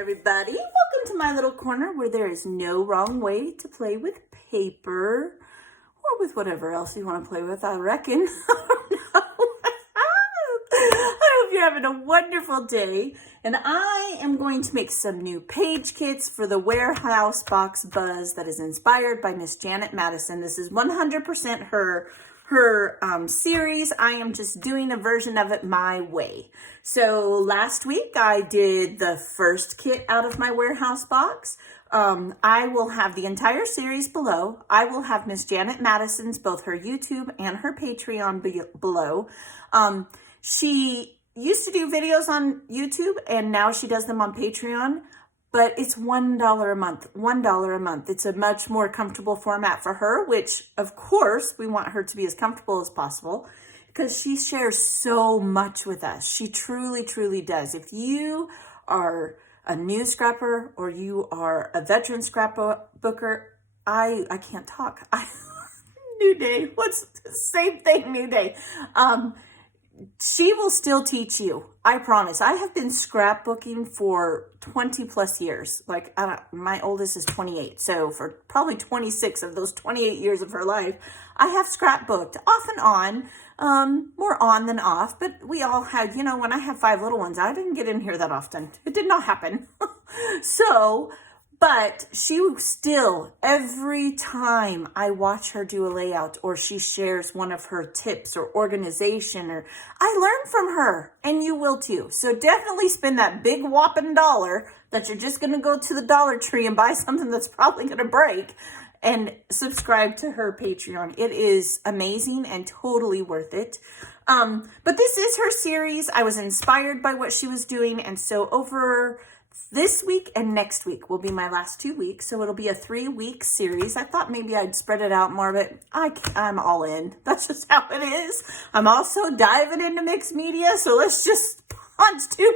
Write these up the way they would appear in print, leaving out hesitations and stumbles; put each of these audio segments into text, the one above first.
everybody. Welcome to my little corner where there is no wrong way to play with paper or with whatever else you want to play with, I reckon. I hope you're having a wonderful day. And I am going to make some new page kits for the Warehouse Box Buzz that is inspired by Miss Janet Madison. This is 100% her series. I am just doing a version of it my way. So last week I did the first kit out of my warehouse box. I will have the entire series below. I will have Miss Janet Madison's, both her YouTube and her Patreon below. She used to do videos on YouTube and now she does them on Patreon. But it's $1 a month, $1 a month. It's a much more comfortable format for her, which of course we want her to be as comfortable as possible because she shares so much with us. She truly, truly does. If you are a new scrapper or you are a veteran scrapbooker, I can't talk. New day, what's the same thing, new day. She will still teach you. I promise. I have been scrapbooking for 20 plus years. Like, my oldest is 28. So for probably 26 of those 28 years of her life, I have scrapbooked off and on, more on than off. But we all had, you know, when I have 5 little ones, I didn't get in here that often. It did not happen. But she still, every time I watch her do a layout or she shares one of her tips or organization, or I learn from her, and you will too. So definitely spend that big whopping $1 that you're just going to go to the Dollar Tree and buy something that's probably going to break and subscribe to her Patreon. It is amazing and totally worth it. But this is her series. I was inspired by what she was doing. And so over this week and next week will be my last 2 weeks. So it'll be a 3-week series. I thought maybe I'd spread it out more, but I'm all in. That's just how it is. I'm also diving into mixed media. So let's just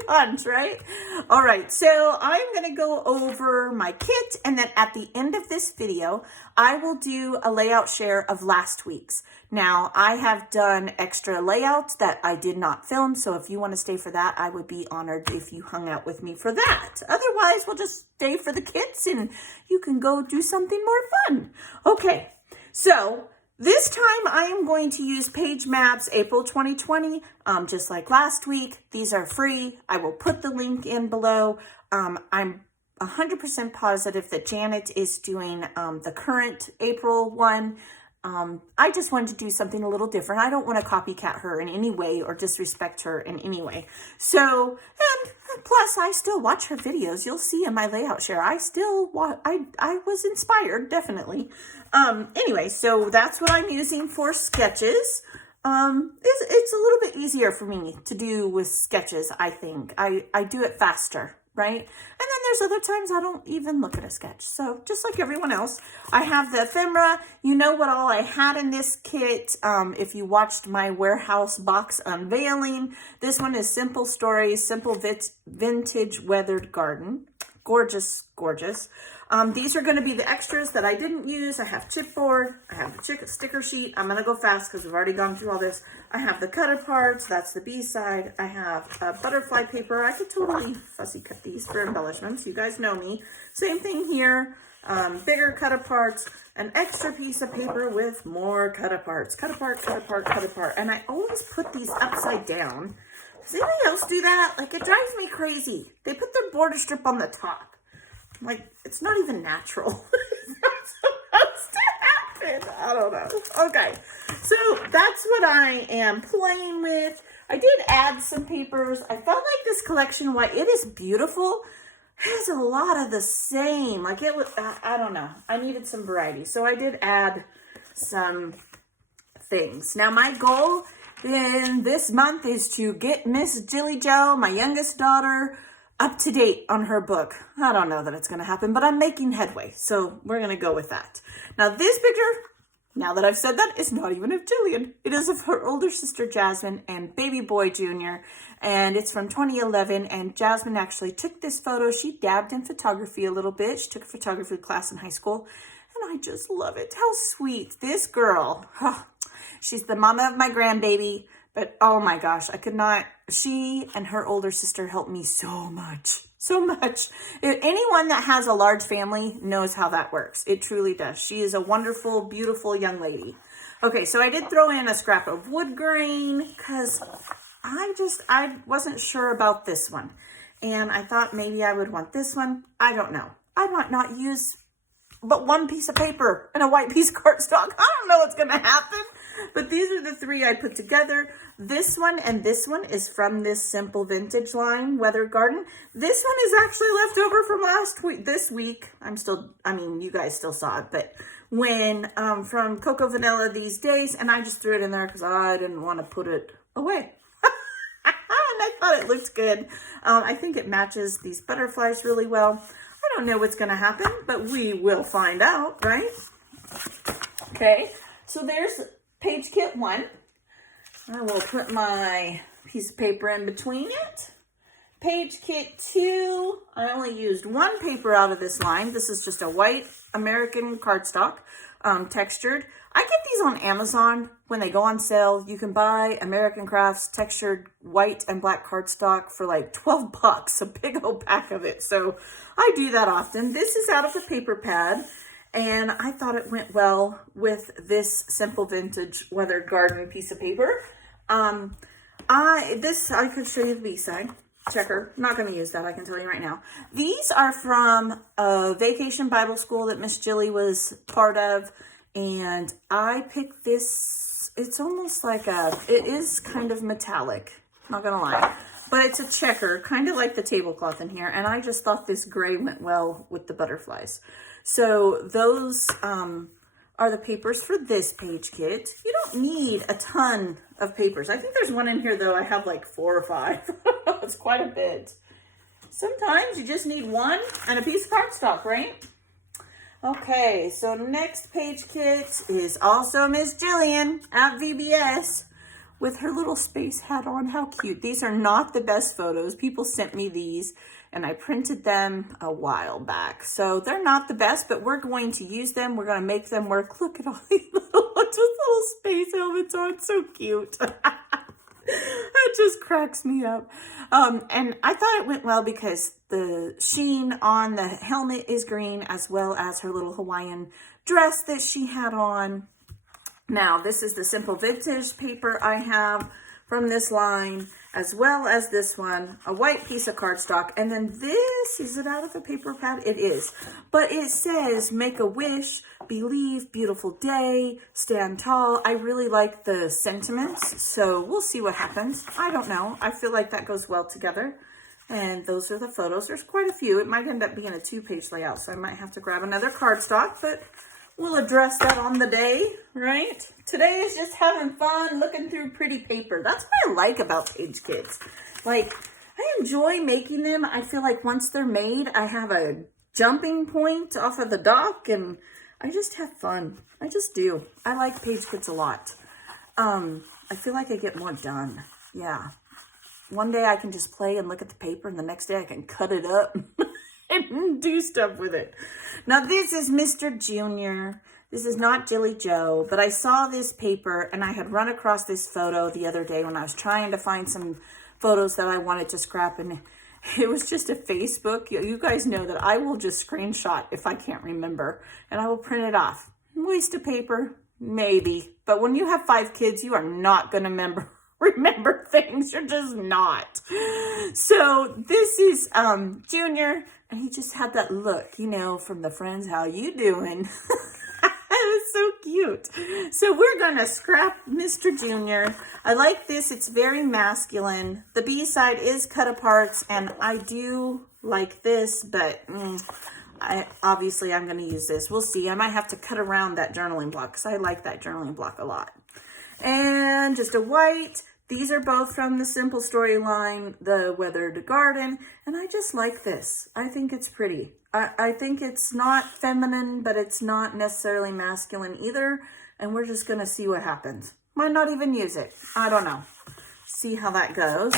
punch, right? All right. So I'm going to go over my kit. And then at the end of this video, I will do a layout share of last week's. Now, I have done extra layouts that I did not film, so if you want to stay for that, I would be honored if you hung out with me for that. Otherwise, we'll just stay for the kits and you can go do something more fun. Okay, so this time I am going to use Page Maps April 2020, just like last week. These are free. I will put the link in below. I'm 100% positive that Janet is doing the current April one. I just wanted to do something a little different. I don't want to copycat her in any way or disrespect her in any way. So, and plus I still watch her videos. You'll see in my layout share, I was inspired, definitely. Anyway, so that's what I'm using for sketches. It's a little bit easier for me to do with sketches, I think. I do it faster, right? And then there's other times I don't even look at a sketch. So just like everyone else, I have the ephemera. You know what all I had in this kit. If you watched my warehouse box unveiling, this one is Simple Stories, Simple Vintage Weathered Garden. Gorgeous, gorgeous. These are going to be the extras that I didn't use. I have chipboard. I have the sticker sheet. I'm going to go fast because we've already gone through all this. I have the cut aparts. That's the B side. I have butterfly paper. I could totally fussy cut these for embellishments. You guys know me. Same thing here. Bigger cut aparts. An extra piece of paper with more cut aparts. Cut apart, cut apart, cut apart. And I always put these upside down. Does anybody else do that? Like, it drives me crazy. They put their border strip on the top. Like, it's not even natural. It's not supposed to happen. I don't know. Okay, so that's what I am playing with. I did add some papers. I felt like this collection, while it is beautiful, has a lot of the same. Like, it was, I don't know. I needed some variety. So I did add some things. Now, my goal in this month is to get Miss Jilly Joe, my youngest daughter, up to date on her book. I don't know that it's going to happen, but I'm making headway. So we're going to go with that. Now this picture, now that I've said that, is not even of Jillian. It is of her older sister, Jasmine, and baby boy, Junior. And it's from 2011. And Jasmine actually took this photo. She dabbed in photography a little bit. She took a photography class in high school. And I just love it. How sweet. This girl, she's the mama of my grandbaby. But oh my gosh, I could not, she and her older sister helped me so much. so much. Anyone that has a large family knows how that works. It truly does. She is a wonderful, beautiful young lady. Okay, so I did throw in a scrap of wood grain because I wasn't sure about this one. And I thought maybe I would want this one. I don't know. I might not use but one piece of paper and a white piece of cardstock. I don't know what's going to happen. But these are the three I put together. This one and this one is from this Simple Vintage line, Weather Garden. This one is actually left over from last week. This week, you guys still saw it, but when, from Cocoa Vanilla These Days, and I just threw it in there because I didn't want to put it away. And I thought it looked good. I think it matches these butterflies really well. I don't know what's going to happen, but we will find out, right? Okay, so there's page kit 1. I will put my piece of paper in between it. Page kit 2, I only used one paper out of this line. This is just a white American cardstock, textured. I get these on Amazon when they go on sale. You can buy American Crafts textured white and black cardstock for like 12 bucks, a big old pack of it. So I do that often. This is out of a paper pad, and I thought it went well with this Simple Vintage Weathered Garden piece of paper. I could show you the B-side checker. I'm not going to use that, I can tell you right now. These are from a vacation Bible school that Miss Jilly was part of, and I picked this. It's almost like it is kind of metallic, not going to lie, but it's a checker, kind of like the tablecloth in here, and I just thought this gray went well with the butterflies. So those are the papers for this page kit. You don't need a ton of papers. I think there's one in here, though. I have like 4 or 5. It's quite a bit. Sometimes you just need one and a piece of cardstock, right? Okay, so next page kit is also Miss Jillian at VBS with her little space hat on. How cute. These are not the best photos. People sent me these, and I printed them a while back. So they're not the best, but we're going to use them. We're going to make them work. Look at all these little ones with little space helmets on. So cute. That just cracks me up. And I thought it went well because the sheen on the helmet is green, as well as her little Hawaiian dress that she had on. Now, this is the Simple Vintage paper I have from this line, as well as this one, a white piece of cardstock. And then this, is it out of a paper pad? It is. But it says, make a wish, believe, beautiful day, stand tall. I really like the sentiments, so we'll see what happens. I don't know. I feel like that goes well together. And those are the photos. There's quite a few. It might end up being a 2-page layout, so I might have to grab another cardstock, but we'll address that on the day, right? Today is just having fun, looking through pretty paper. That's what I like about page kits. Like, I enjoy making them. I feel like once they're made, I have a jumping point off of the dock, and I just have fun. I just do. I like page kits a lot. I feel like I get more done. Yeah. One day I can just play and look at the paper, and the next day I can cut it up and do stuff with it. Now, this is Mr. Junior. This is not Jilly Joe, but I saw this paper, and I had run across this photo the other day when I was trying to find some photos that I wanted to scrap, and it was just a Facebook. You guys know that I will just screenshot if I can't remember, and I will print it off. Waste of paper, maybe. But when you have 5 kids, you are not going to remember things. You're just not. So this is Junior, and he just had that look, you know, from the Friends, how you doing? It was so cute. So we're gonna scrap Mr. Junior. I like this. It's very masculine. The B-side is cut aparts, and I do like this, but obviously I'm gonna use this. We'll see. I might have to cut around that journaling block because I like that journaling block a lot. And just a white. These are both from the Simple Storyline, the Weathered Garden, and I just like this. I think it's pretty. I think it's not feminine, but it's not necessarily masculine either, and we're just going to see what happens. Might not even use it. I don't know. See how that goes.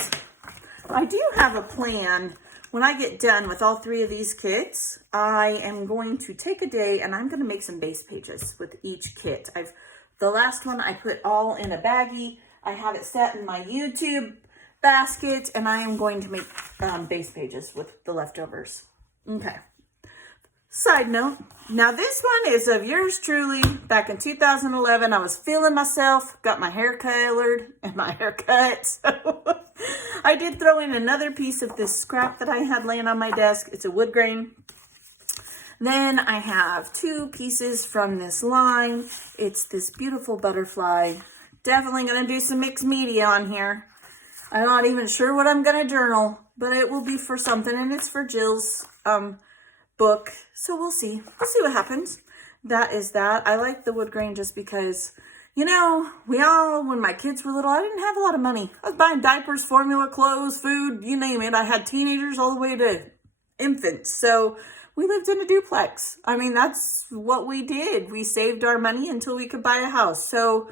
I do have a plan. When I get done with all 3 of these kits, I am going to take a day, and I'm going to make some base pages with each kit. The last one I put all in a baggie. I have it set in my YouTube basket, and I am going to make base pages with the leftovers. Okay. Side note, now this one is of yours truly. Back in 2011, I was feeling myself, got my hair colored and my hair cut. So I did throw in another piece of this scrap that I had laying on my desk. It's a wood grain. Then I have 2 pieces from this line. It's this beautiful butterfly. Definitely going to do some mixed media on here. I'm not even sure what I'm going to journal, but it will be for something, and it's for Jill's book. So we'll see. We'll see what happens. That is that. I like the wood grain just because, you know, when my kids were little, I didn't have a lot of money. I was buying diapers, formula, clothes, food, you name it. I had teenagers all the way to infants. So we lived in a duplex. I mean, that's what we did. We saved our money until we could buy a house. So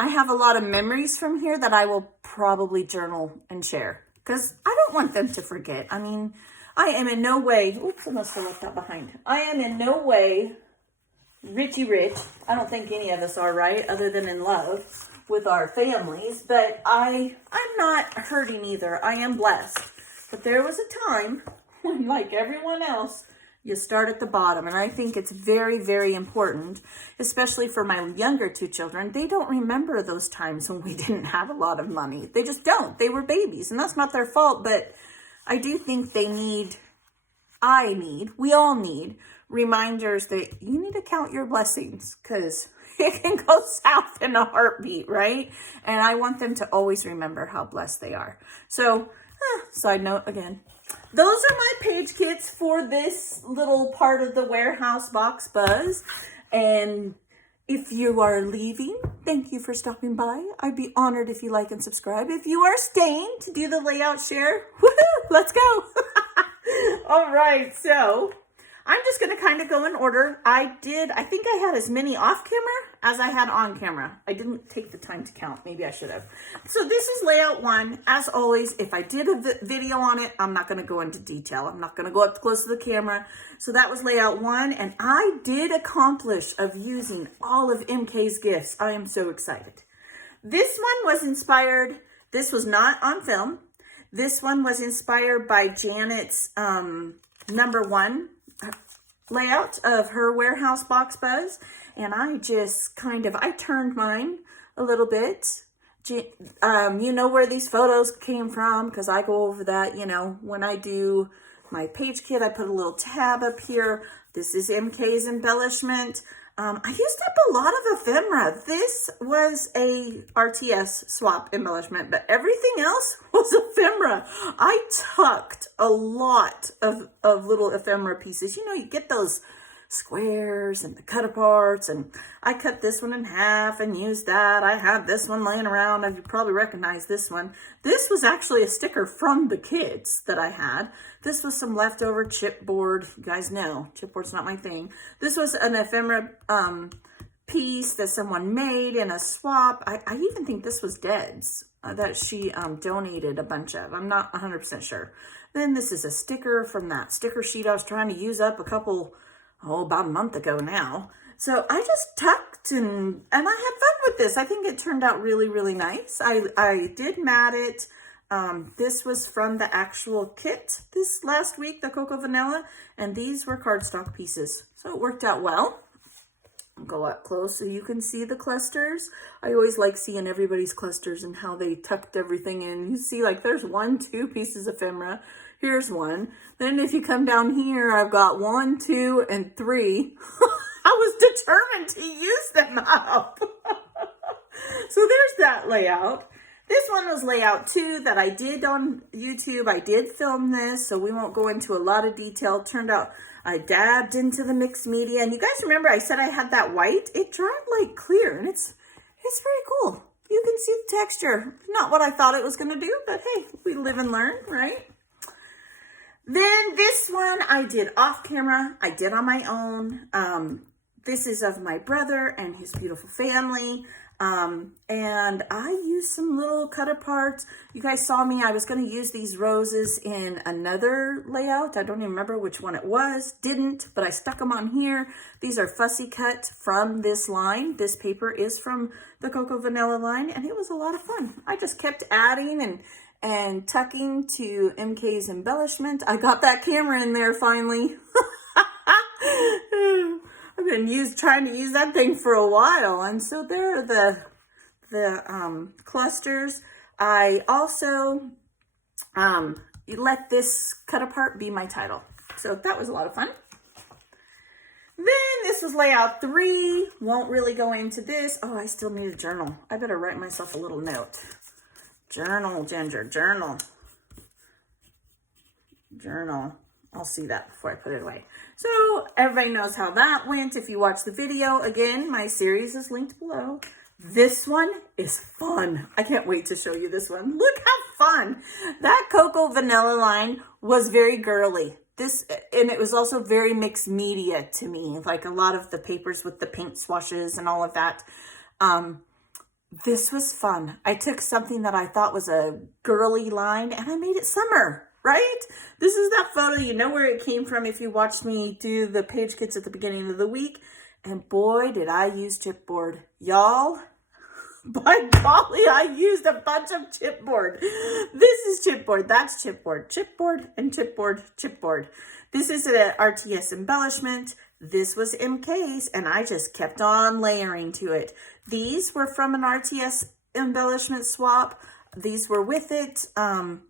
I have a lot of memories from here that I will probably journal and share because I don't want them to forget. I mean, I am in no way, oops, I must have left that behind. I am in no way Richie rich. I don't think any of us are, right? Other than in love with our families. But I'm not hurting either. I am blessed. But there was a time when, like everyone else, you start at the bottom. And I think it's very, very important, especially for my younger 2 children. They don't remember those times when we didn't have a lot of money. They just don't. They were babies. And that's not their fault. But I do think we all need reminders that you need to count your blessings because it can go south in a heartbeat, right? And I want them to always remember how blessed they are. So, side note again. Those are my page kits for this little part of the warehouse box buzz. And if you are leaving, thank you for stopping by. I'd be honored if you like and subscribe. If you are staying to do the layout share, woohoo, let's go. All right, so I'm just going to kind of go in order. I think I had as many off camera as I had on camera. I didn't take the time to count. Maybe I should have. So this is layout 1. As always, if I did a video on it, I'm not going to go into detail. I'm not going to go up close to the camera. So that was layout 1. And I did accomplish of using all of MK's gifts. I am so excited. This one was inspired. This was not on film. This one was inspired by Janet's number 1 layout of her warehouse box buzz, and I just I turned mine a little bit. You know where these photos came from because I go over that, you know, when I do my page kit. I put a little tab up here. This is MK's embellishment. I used up a lot of ephemera. This was a RTS swap embellishment, but everything else was ephemera. I tucked a lot of little ephemera pieces. You know, you get those squares and the cut aparts, and I cut this one in half and used that. I had this one laying around, and you probably recognize this one. This was actually a sticker from the kids that I had. This was some leftover chipboard. You guys know chipboard's not my thing. This was an ephemera piece that someone made in a swap. I even think this was Dead's that she donated a bunch of. I'm not 100% sure. Then this is a sticker from that sticker sheet I was trying to use up about a month ago now. So I just tucked and I had fun with this. I think it turned out really, really nice. I did mat it. This was from the actual kit this last week, the Cocoa Vanilla, and these were cardstock pieces. So it worked out well. I'll go up close so you can see the clusters. I always like seeing everybody's clusters and how they tucked everything in. You see, like, there's 1, 2 pieces of ephemera. Here's one. Then if you come down here, I've got 1, 2, and 3. I was determined to use them up. So there's that layout. This one was layout 2 that I did on YouTube. I did film this, so we won't go into a lot of detail. Turned out I dabbed into the mixed media. And you guys remember I said I had that white? It dried like clear, and it's very cool. You can see the texture. Not what I thought it was going to do, but hey, we live and learn, right? Then this one I did off camera. I did on my own. This is of my brother and his beautiful family. And I used some little cut aparts. You guys saw me. I was going to use these roses in another layout. I don't even remember which one it was. Didn't, but I stuck them on here. These are fussy cut from this line. This paper is from the Cocoa Vanilla line, and it was a lot of fun. I just kept adding and tucking to MK's embellishment. I got that camera in there finally. I've been trying to use that thing for a while. And so there are the clusters. I also let this cut apart be my title. So that was a lot of fun. Then this was layout 3. Won't really go into this. Oh, I still need a journal. I better write myself a little note. Journal, Ginger, journal. Journal. I'll see that before I put it away. So everybody knows how that went. If you watch the video, again, my series is linked below. This one is fun. I can't wait to show you this one. Look how fun. That cocoa vanilla line was very girly. And it was also very mixed media to me, like a lot of the papers with the paint swashes and all of that. This was fun. I took something that I thought was a girly line and I made it summer, right? This is that photo. You know where it came from if you watched me do the page kits at the beginning of the week. And boy, did I use chipboard. Y'all, by golly, I used a bunch of chipboard. This is chipboard. That's chipboard. Chipboard and chipboard, chipboard. This is an RTS embellishment. This was MK's, and I just kept on layering to it. These were from an RTS embellishment swap. These were with it.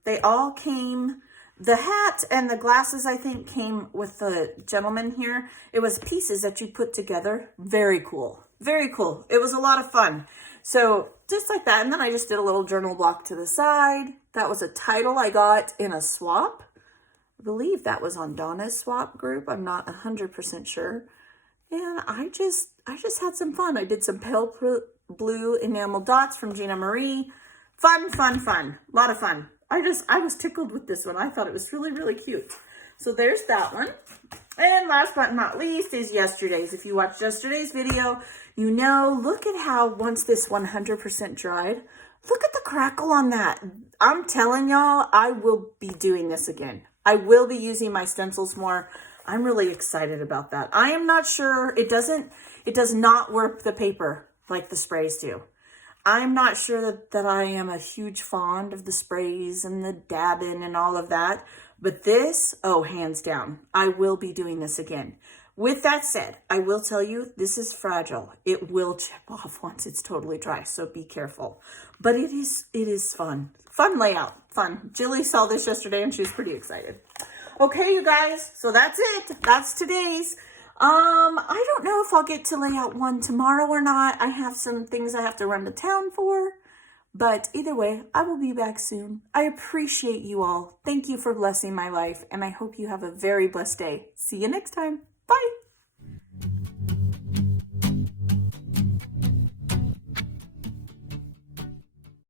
They all came. The hat and the glasses, I think, came with the gentleman here. It was pieces that you put together. Very cool. Very cool. It was a lot of fun. So just like that. And then I just did a little journal block to the side. That was a title I got in a swap. I believe that was on Donna's swap group. I'm not 100% sure. And I just had some fun. I did some pale blue enamel dots from Gina Marie. Fun, fun, fun. A lot of fun. I was tickled with this one. I thought it was really, really cute. So there's that one. And last but not least is yesterday's. If you watched yesterday's video, you know, look at how once this 100% dried, look at the crackle on that. I'm telling y'all, I will be doing this again. I will be using my stencils more. I'm really excited about that. I am not sure. It does not work the paper like the sprays do. I'm not sure that I am a huge fond of the sprays and the dabbing and all of that. But this, oh, hands down, I will be doing this again. With that said, I will tell you, this is fragile. It will chip off once it's totally dry, so be careful. But it is fun. Fun layout, fun. Jilly saw this yesterday and she was pretty excited. Okay, you guys, so that's it. That's today's. I don't know if I'll get to layout 1 tomorrow or not. I have some things I have to run to town for. But either way, I will be back soon. I appreciate you all. Thank you for blessing my life, and I hope you have a very blessed day. See you next time.